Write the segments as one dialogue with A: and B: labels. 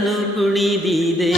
A: ನುಕುಣಿದಿದೆ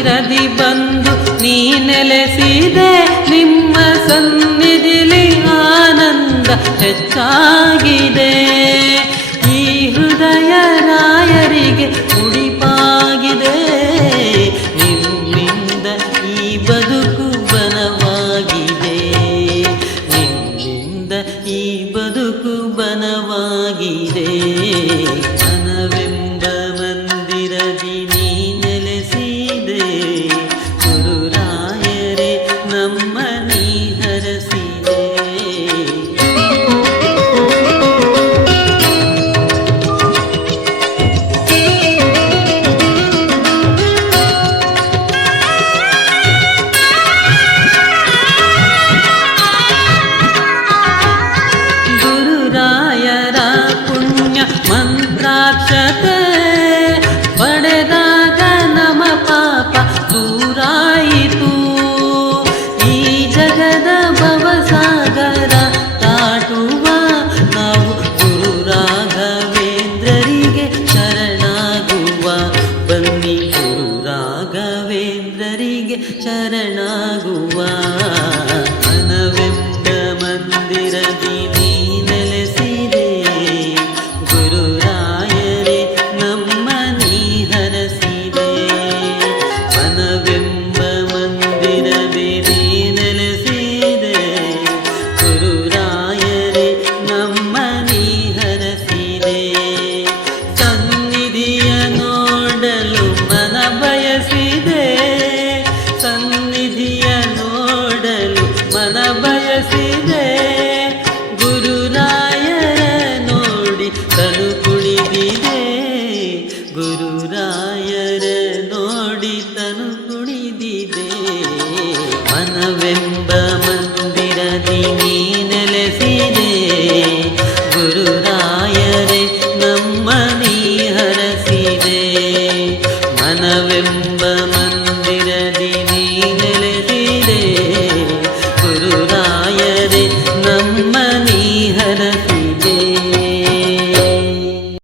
A: ಇರದಿ ಬಂದು ನೀ ನೆಲೆಸಿದೆ, ನಿಮ್ಮ ಸನ್ನಿಧಿಲಿ ಆನಂದ ಹೆಚ್ಚಾಗಿದೆ. ಈ ಹೃದಯ ರಾಯರಿಗೆ ಉಡಿಪಾಗಿದೆ ನಿಮ್ಮಿಂದ ಈ ಬದುಕು ಬನವಾಗಿದೆ ನಿಮ್ಮಿಂದ ಈ ಬದುಕು ಬನವಾಗಿದೆ ಮನವೆಂಬ ಮಂದಿರದಿ ಶರಣಾಗುವ